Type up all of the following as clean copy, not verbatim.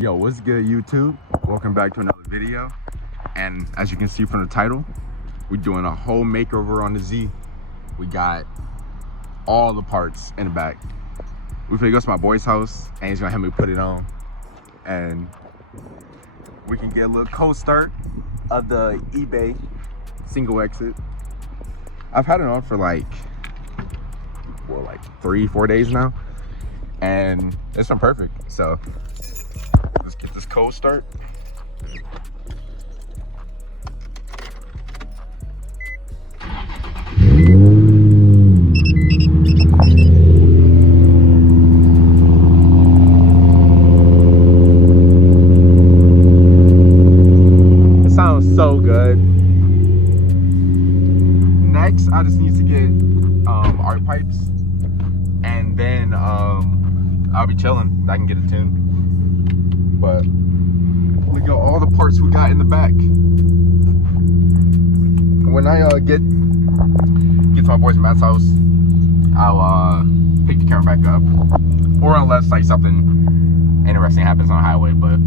Yo, what's good, YouTube? Welcome back to another video. And as you can see from the title, we're doing a whole makeover on the Z. We got all the parts in the back. We finna go to my boy's house and he's gonna help me put it on. And we can get a little cold start of the eBay single exit. I've had it on for like 3-4 days now. And it's been perfect. So let's get this cold start. It sounds so good. Next, I just need to get art pipes, and then I'll be chilling. I can get a tune. But look at all the parts we got in the back. When I get to my boy's Matt's house, I'll pick the camera back up, or unless like something interesting happens on the highway. But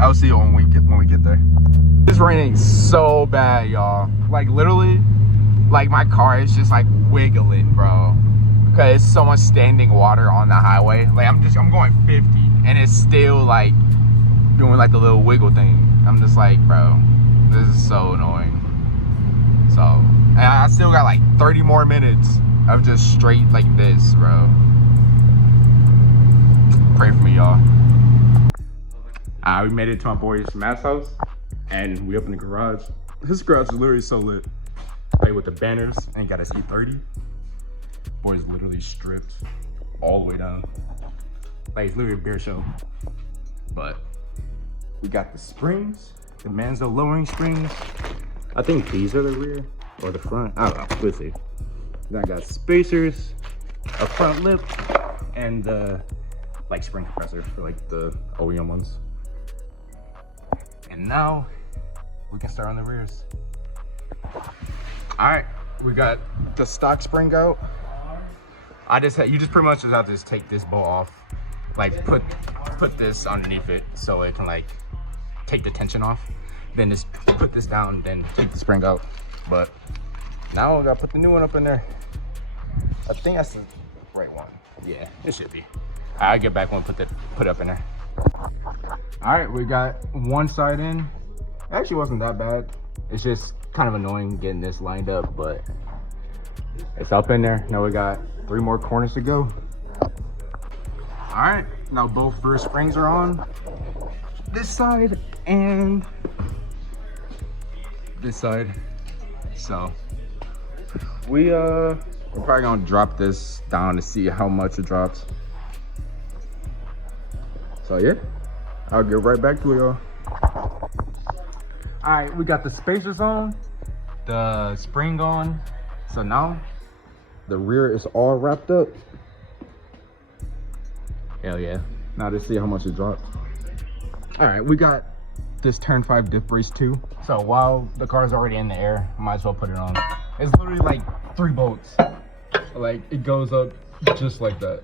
I'll see you when we get there. It's raining so bad, y'all. Like literally, like my car is just like wiggling, bro, because it's so much standing water on the highway. Like I'm going 50 and it's still like doing like the little wiggle thing. I'm just like, bro, this is so annoying. So, and I still got like 30 more minutes of just straight like this, bro. Pray for me, y'all. We made it to my boy's Matt's house and we opened the garage. His garage is literally so lit. Like with the banners, and got a C30. Boy's literally stripped all the way down. Like it's literally a beer show. But we got the springs, the Manzo lowering springs. I think these are the rear or the front. I don't know. Let's see. Then I got spacers, a front lip, and the like spring compressor for like the OEM ones. And now we can start on the rears. All right, we got the stock spring out. You just pretty much just have to just take this bolt off, like put this underneath it so it can like take the tension off. Then just put this down, then take the spring out. But now we gotta put the new one up in there. I think that's the right one. Yeah, it should be. I'll get back when I put it up in there. All right, we got one side in. It actually wasn't that bad. It's just kind of annoying getting this lined up, but it's up in there. Now we got 3 more corners to go. All right, now both rear springs are on this side and this side. So we're probably gonna drop this down to see how much it drops. So yeah, I'll get right back to it, y'all. All right, we got the spacers on, the spring on. So now the rear is all wrapped up. Hell yeah. Now to see how much it dropped. All right, we got this turn 5 diff brace too. So while the car's already in the air, I might as well put it on. It's literally like 3 bolts. Like it goes up just like that.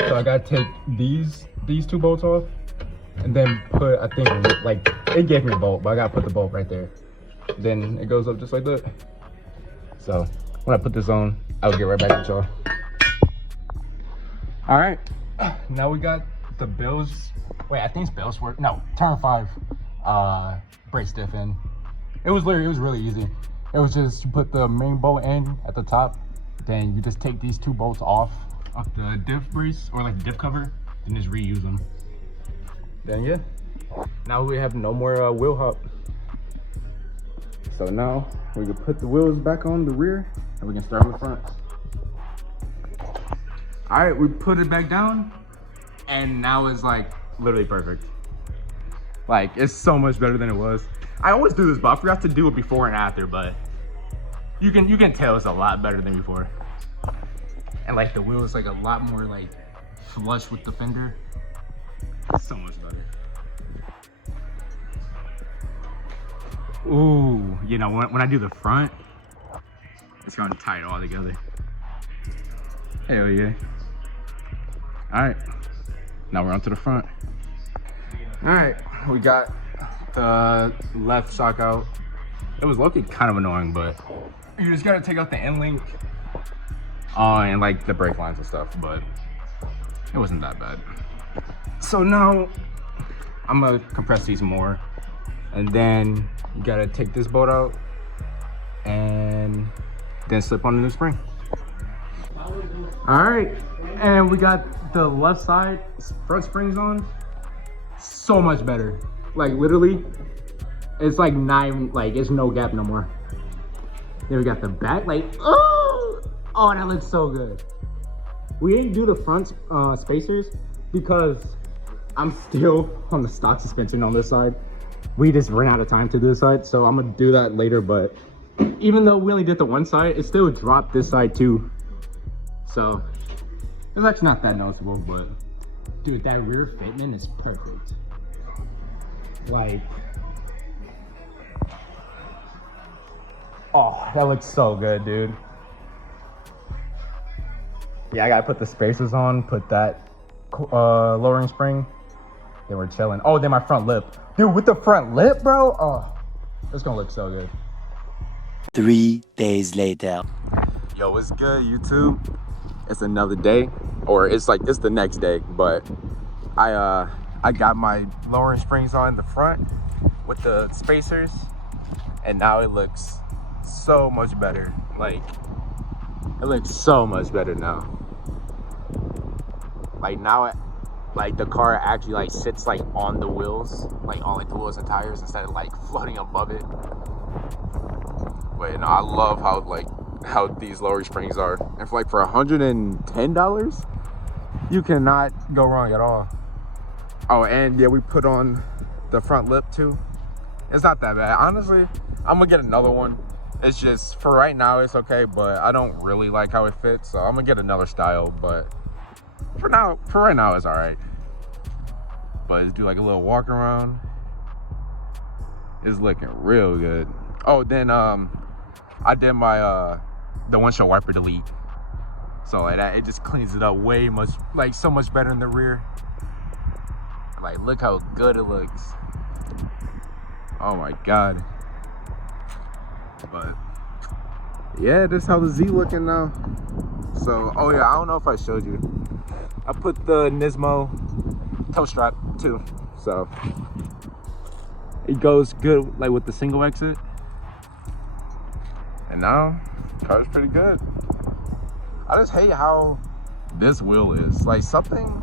So I gotta take these 2 bolts off and then put, I think like it gave me a bolt, but I gotta put the bolt right there. Then it goes up just like that. So when I put this on, I'll get right back with y'all. All right, now we got the Bills. Wait, I think it's Bills work. No, turn 5 brace diff in. It was really easy. It was just you put the main bolt in at the top, then you just take these 2 bolts off of the diff brace or like the diff cover, and just reuse them. Then yeah, now we have no more wheel hop. So now we can put the wheels back on the rear and we can start with the front. All right, we put it back down and now it's like literally perfect. Like it's so much better than it was. I always do this, but I forgot to do it before and after, but you can tell it's a lot better than before. And like the wheel is like a lot more like flush with the fender. It's so much better. Ooh, you know, when I do the front, it's gonna tie it all together. Hell yeah. All right, now we're on to the front. All right, we got the left shock out. It was low-key kind of annoying, but you just gotta take out the end link and like the brake lines and stuff, but it wasn't that bad. So now I'm gonna compress these more, and then you gotta take this bolt out and then slip on the new spring. All right, and we got the left side front springs on. So much better. Like literally, it's like not even, like it's no gap no more. Then we got the back, like, oh, that looks so good. We didn't do the front spacers because I'm still on the stock suspension on this side. We just ran out of time to do this side, so I'm gonna do that later. But even though we only did the one side, it still dropped this side too. So it's actually not that noticeable, but dude, that rear fitment is perfect. Like, oh, that looks so good, dude. Yeah, I gotta put the spacers on, put that lowering spring. Then we're chilling. Oh, then my front lip. Dude, with the front lip, bro, oh, it's gonna look so good. 3 days later. Yo, what's good, YouTube? It's another day, or it's the next day, but I got my lowering springs on the front with the spacers, and now it looks so much better. Like, it looks so much better now. Like now, like the car actually like sits like on the wheels, like on like the wheels and tires instead of like floating above it. But you know, I love how these lower springs are, and for $110, you cannot go wrong at all. Oh, and yeah, we put on the front lip too. It's not that bad, honestly. I'm gonna get another one. It's just for right now it's okay, but I don't really like how it fits, so I'm gonna get another style. But for right now it's all right. But let's do like a little walk around. It's looking real good. Oh, then I did my the windshield wiper delete, so like that, it just cleans it up way much, like so much better in the rear. Like, look how good it looks. Oh my god. But yeah, this is how the Z looking now. So, oh yeah, I don't know if I showed you, I put the Nismo toe strap too, so it goes good like with the single exit. And now the car's pretty good. I just hate how this wheel is like something,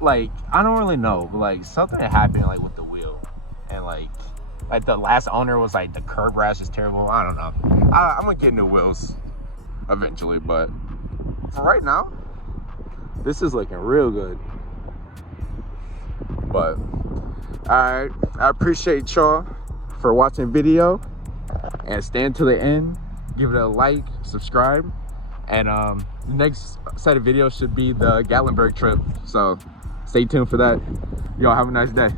like I don't really know, but like something happened like with the wheel, and like the last owner was like the curb rash is terrible. I don't know. I'm gonna get new wheels eventually, but for right now this is looking real good. But alright, I appreciate y'all for watching video and staying to the end. Give it a like, subscribe, and next set of videos should be the Gatlinburg trip, so stay tuned for that. Y'all have a nice day.